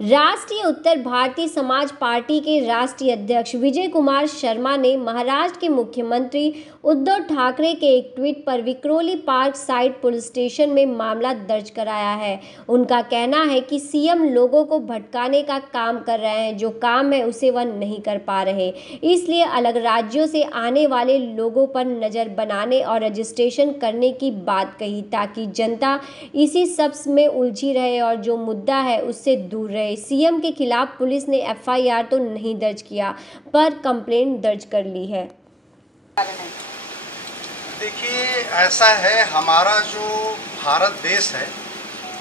राष्ट्रीय उत्तर भारतीय समाज पार्टी के राष्ट्रीय अध्यक्ष विजय कुमार शर्मा ने महाराष्ट्र के मुख्यमंत्री उद्धव ठाकरे के एक ट्वीट पर Vikhroli park side police station में मामला दर्ज कराया है। उनका कहना है कि सीएम लोगों को भटकाने का काम कर रहे हैं, जो काम है उसे वह नहीं कर पा रहे, इसलिए अलग राज्यों से आने वाले लोगों पर नज़र बनाने और रजिस्ट्रेशन करने की बात कही, ताकि जनता इसी सब में उलझी रहे और जो मुद्दा है उससे दूर रहे। सीएम के खिलाफ पुलिस ने एफआईआर तो नहीं दर्ज किया, पर कंप्लेंट दर्ज कर ली है। देखिए, ऐसा है, हमारा जो भारत देश है,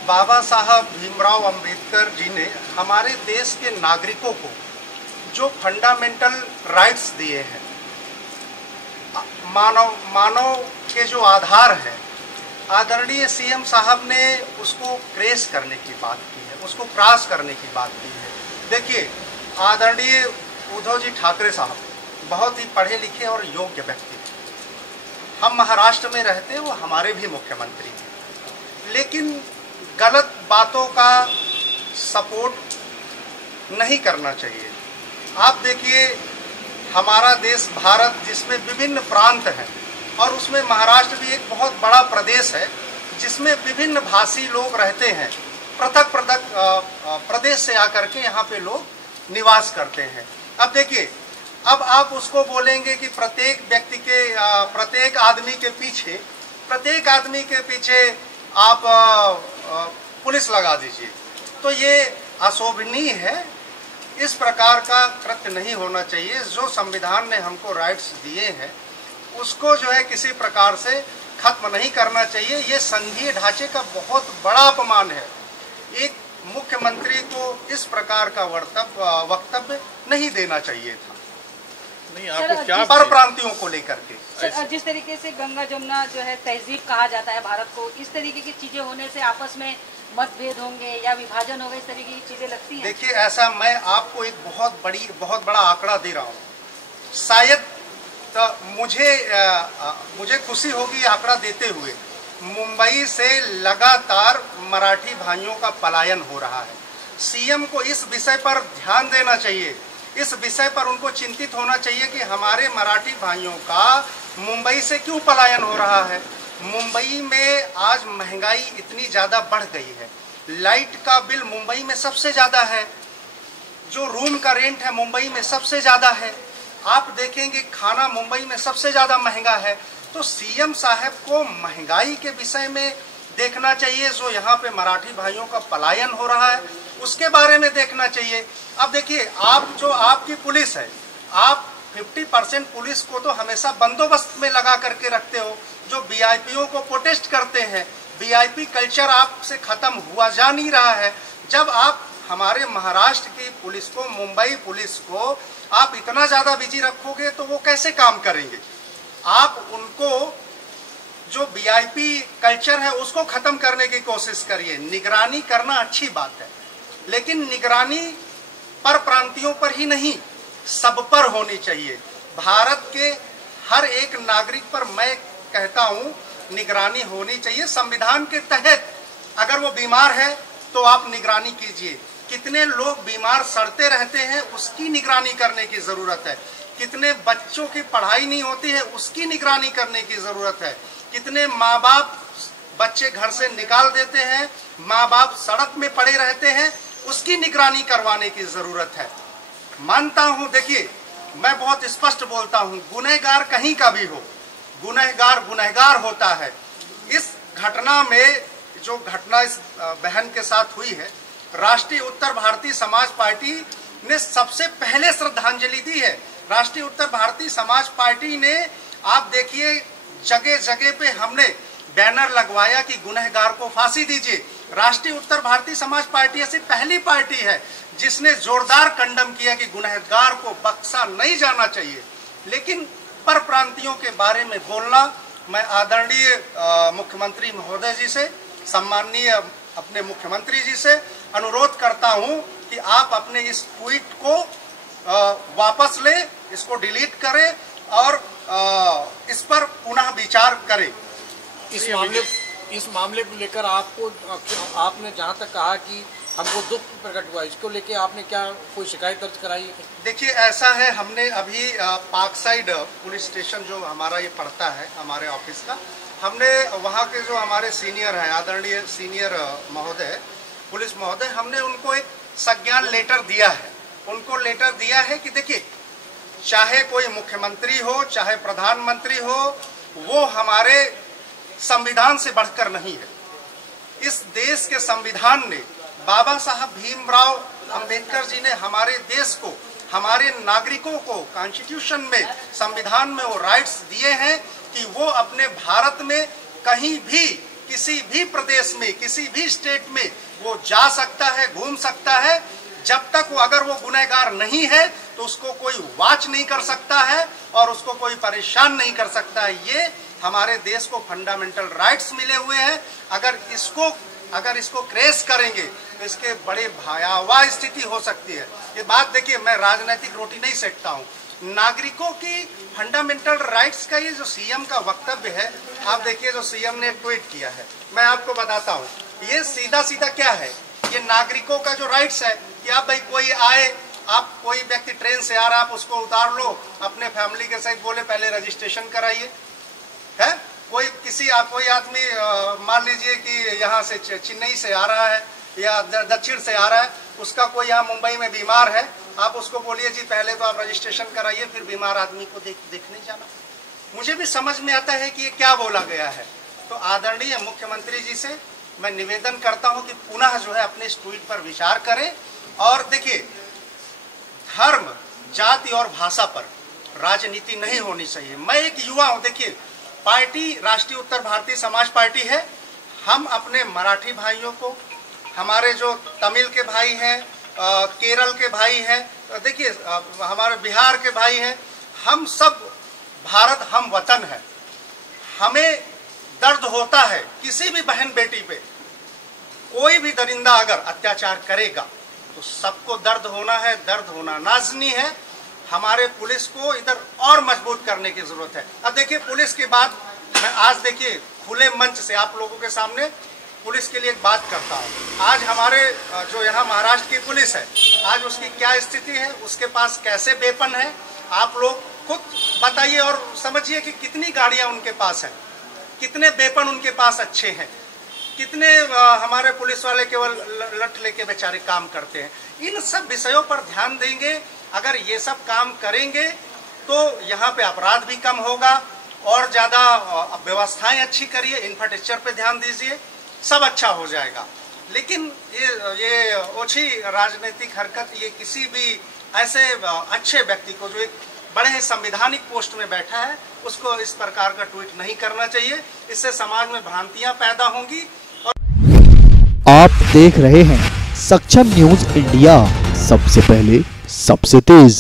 बाबा साहब भीमराव अंबेडकर जी ने हमारे देश के नागरिकों को जो फंडामेंटल राइट्स दिए हैं, मानव के जो आधार है, आदरणीय सीएम साहब ने उसको क्रेस करने की बात की है, उसको क्रॉस करने की बात की है। देखिए, आदरणीय उद्धव जी ठाकरे साहब बहुत ही पढ़े लिखे और योग्य व्यक्ति हैं। हम महाराष्ट्र में रहते हैं, वो हमारे भी मुख्यमंत्री हैं, लेकिन गलत बातों का सपोर्ट नहीं करना चाहिए। आप देखिए, हमारा देश भारत, जिसमें विभिन्न प्रांत हैं, और उसमें महाराष्ट्र भी एक बहुत बड़ा प्रदेश है जिसमें विभिन्न भाषी लोग रहते हैं, पृथक प्रदेश से आकर के यहाँ पे लोग निवास करते हैं। अब देखिए, अब आप उसको बोलेंगे कि प्रत्येक आदमी के पीछे आप पुलिस लगा दीजिए, तो ये अशोभनीय है। इस प्रकार का कृत्य नहीं होना चाहिए। जो संविधान ने हमको राइट्स दिए हैं उसको जो है किसी प्रकार से खत्म नहीं करना चाहिए। ये संघीय ढांचे का बहुत बड़ा अपमान है। एक मुख्यमंत्री को इस प्रकार का वक्तव्य नहीं देना चाहिए था। नहीं, आपको क्या पर प्रांतियों को लेकर के जिस तरीके से गंगा जमुना जो है तहजीब कहा जाता है भारत को, इस तरीके की चीजें होने से आपस में मतभेद होंगे या विभाजन होगा, इस तरीके की चीजें लगती हैं। देखिए, ऐसा मैं आपको एक बहुत बड़ा आंकड़ा दे रहा हूँ। शायद तो मुझे खुशी होगी आंकड़ा देते हुए, मुंबई से लगातार मराठी भाइयों का पलायन हो रहा है। सीएम को इस विषय पर ध्यान देना चाहिए। इस विषय पर उनको चिंतित होना चाहिए कि हमारे मराठी भाइयों का मुंबई से क्यों पलायन हो रहा है। मुंबई में आज महंगाई इतनी ज़्यादा बढ़ गई है। लाइट का बिल मुंबई में सबसे ज़्यादा है, जो रूम का रेंट है मुंबई में सबसे ज़्यादा है। आप देखेंगे खाना मुंबई में सबसे ज़्यादा महंगा है। तो सीएम साहब को महंगाई के विषय में देखना चाहिए, जो यहाँ पे मराठी भाइयों का पलायन हो रहा है उसके बारे में देखना चाहिए। अब देखिए, आपकी पुलिस है, आप 50% पुलिस को तो हमेशा बंदोबस्त में लगा करके रखते हो, जो वीआईपीओ को प्रोटेस्ट करते हैं। वीआईपी कल्चर आपसे खत्म हुआ जा नहीं रहा है। जब आप हमारे महाराष्ट्र की पुलिस को, मुंबई पुलिस को आप इतना ज्यादा बिजी रखोगे तो वो कैसे काम करेंगे। आप उनको जो वीआईपी कल्चर है उसको खत्म करने की कोशिश करिए। निगरानी करना अच्छी बात है, लेकिन निगरानी पर प्रांतियों पर ही नहीं, सब पर होनी चाहिए। भारत के हर एक नागरिक पर मैं कहता हूँ निगरानी होनी चाहिए। संविधान के तहत अगर वो बीमार है तो आप निगरानी कीजिए। कितने लोग बीमार सड़ते रहते हैं, उसकी निगरानी करने की जरूरत है। कितने बच्चों की पढ़ाई नहीं होती है, उसकी निगरानी करने की जरूरत है। कितने माँ बाप बच्चे घर से निकाल देते हैं, माँ बाप सड़क में पड़े रहते हैं, उसकी निगरानी करवाने की जरूरत है। मानता हूं, देखिए मैं बहुत स्पष्ट बोलता हूं, गुनहगार कहीं का भी हो, गुनहगार होता है। इस घटना में जो घटना इस बहन के साथ हुई है, राष्ट्रीय उत्तर भारतीय समाज पार्टी ने सबसे पहले श्रद्धांजलि दी है। राष्ट्रीय उत्तर भारतीय समाज पार्टी ने, आप देखिए, जगह जगह पे हमने बैनर लगवाया कि गुनहगार को फांसी दीजिए। राष्ट्रीय उत्तर भारतीय समाज पार्टी ऐसी पहली पार्टी है जिसने जोरदार कंडम किया कि गुनहगार को बख्शा नहीं जाना चाहिए। लेकिन पर प्रांतियों के बारे में बोलना, मैं आदरणीय मुख्यमंत्री महोदय जी से, सम्माननीय अपने मुख्यमंत्री जी से अनुरोध करता हूं कि आप अपने इस ट्वीट को वापस ले, इसको डिलीट करें और इस पर पुनः विचार करें। इस मामले को लेकर आपने जहां तक कहा कि हमको दुख प्रकट हुआ, इसको लेके आपने क्या कोई शिकायत दर्ज कराई? देखिए ऐसा है, हमने अभी पार्क साइड पुलिस स्टेशन जो हमारा ये पड़ता है हमारे ऑफिस का, हमने वहाँ के जो हमारे सीनियर हैं, आदरणीय सीनियर महोदय, पुलिस महोदय, हमने उनको एक संज्ञान लेटर दिया है। उनको लेटर दिया है कि देखिए, चाहे कोई मुख्यमंत्री हो, चाहे प्रधानमंत्री हो, वो हमारे संविधान से बढ़कर नहीं है। इस देश के संविधान ने, बाबा साहब भीमराव अंबेडकर जी ने हमारे देश को, हमारे नागरिकों को कॉन्स्टिट्यूशन में, संविधान में वो राइट्स दिए हैं कि वो अपने भारत में कहीं भी, किसी भी प्रदेश में, किसी भी स्टेट में वो जा सकता है, घूम सकता है। जब तक वो, अगर वो गुनहगार नहीं है तो उसको कोई वॉच नहीं कर सकता है और उसको कोई परेशान नहीं कर सकता है। ये हमारे देश को फंडामेंटल राइट्स मिले हुए हैं। अगर इसको क्रेश करेंगे तो इसके बड़े भयावह स्थिति हो सकती है। ये बात देखिए, मैं राजनीतिक रोटी नहीं सेकता हूँ। नागरिकों की फंडामेंटल राइट्स का ये जो सीएम का वक्तव्य है, आप देखिए जो सीएम ने ट्वीट किया है, मैं आपको बताता हूँ। ये सीधा सीधा क्या है, ये नागरिकों का जो राइट्स है कि आप भाई कोई आए, आप कोई व्यक्ति ट्रेन से आ रहा है, आप उसको उतार लो, अपने फैमिली के साथ बोले पहले रजिस्ट्रेशन कराइए, है। कोई आदमी मान लीजिए कि यहाँ से चेन्नई से आ रहा है या दक्षिण से आ रहा है, उसका कोई यहाँ मुंबई में बीमार है, आप उसको बोलिए जी पहले तो आप रजिस्ट्रेशन कराइए, फिर बीमार आदमी को देखने जाना। मुझे भी समझ में आता है कि ये क्या बोला गया है। तो आदरणीय मुख्यमंत्री जी से मैं निवेदन करता हूं कि पुनः जो है अपने इस ट्वीट पर विचार करें। और देखिए, धर्म, जाति और भाषा पर राजनीति नहीं होनी चाहिए। मैं एक युवा हूं, देखिए पार्टी राष्ट्रीय उत्तर भारतीय समाज पार्टी है। हम अपने मराठी भाइयों को, हमारे जो तमिल के भाई हैं, केरल के भाई हैं, देखिए हमारे बिहार के भाई हैं, हम सब भारत हम वतन है। हमें दर्द होता है किसी भी बहन बेटी पे कोई भी दरिंदा अगर अत्याचार करेगा तो सबको दर्द होना है, दर्द होना लाज़मी है। हमारे पुलिस को इधर और मजबूत करने की जरूरत है। अब देखिए, पुलिस की बात मैं आज देखिए खुले मंच से आप लोगों के सामने पुलिस के लिए एक बात करता हूँ। आज हमारे जो यहाँ महाराष्ट्र की पुलिस है, आज उसकी क्या स्थिति है, उसके पास कैसे वेपन है, आप लोग खुद बताइए और समझिए कि कितनी गाड़ियाँ उनके पास हैं, कितने वेपन उनके पास अच्छे हैं, कितने हमारे पुलिस वाले केवल लठ लेके बेचारे काम करते हैं। इन सब विषयों पर ध्यान देंगे, अगर ये सब काम करेंगे तो यहाँ पे अपराध भी कम होगा और ज़्यादा व्यवस्थाएं अच्छी करिए, इंफ्रास्ट्रक्चर पे ध्यान दीजिए, सब अच्छा हो जाएगा। लेकिन ये ओछी राजनीतिक हरकत, ये किसी भी ऐसे अच्छे व्यक्ति को जो एक बड़े संवैधानिक पोस्ट में बैठा है, उसको इस प्रकार का ट्वीट नहीं करना चाहिए। इससे समाज में भ्रांतियां पैदा होंगी। आप देख रहे हैं सक्षम न्यूज इंडिया, सबसे पहले सबसे तेज।